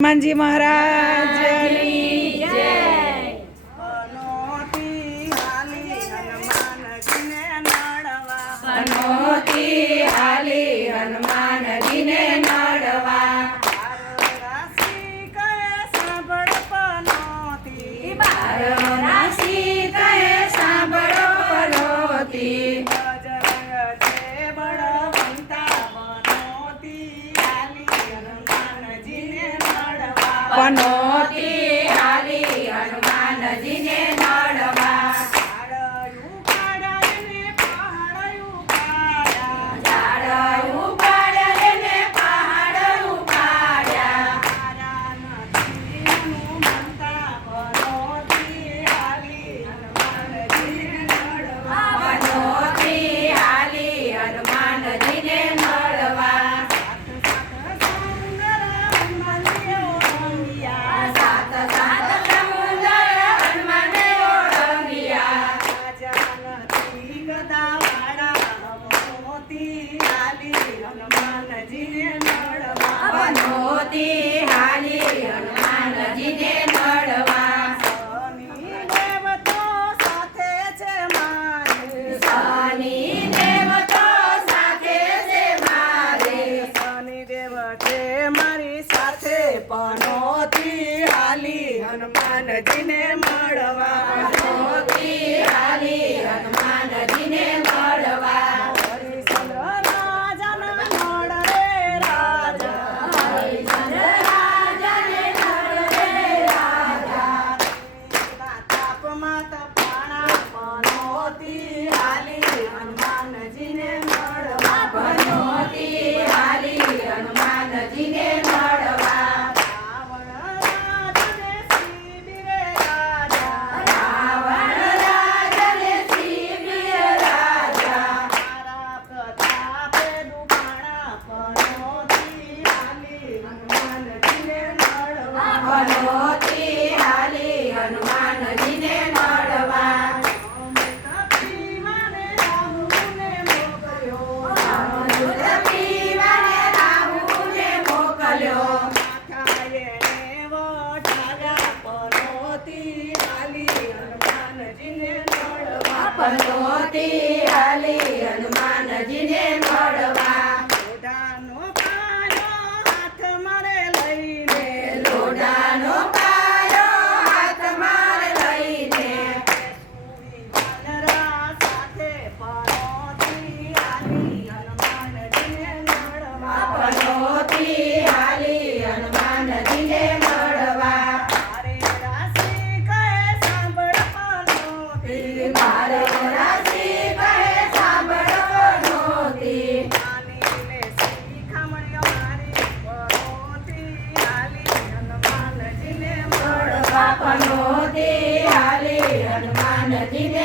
હનુમાનજી મહારાજની Happy. હાલી હનુમાનજીને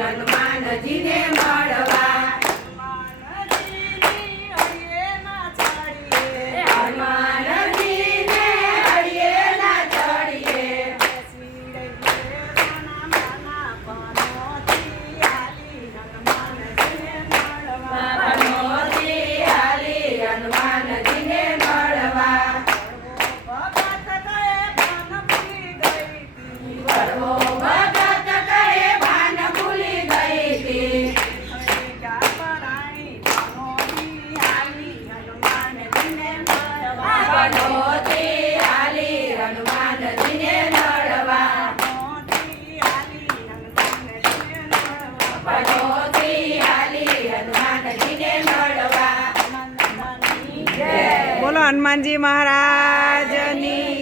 હનુમાનજીને મળવા. હનુમાનજી મહારાજની.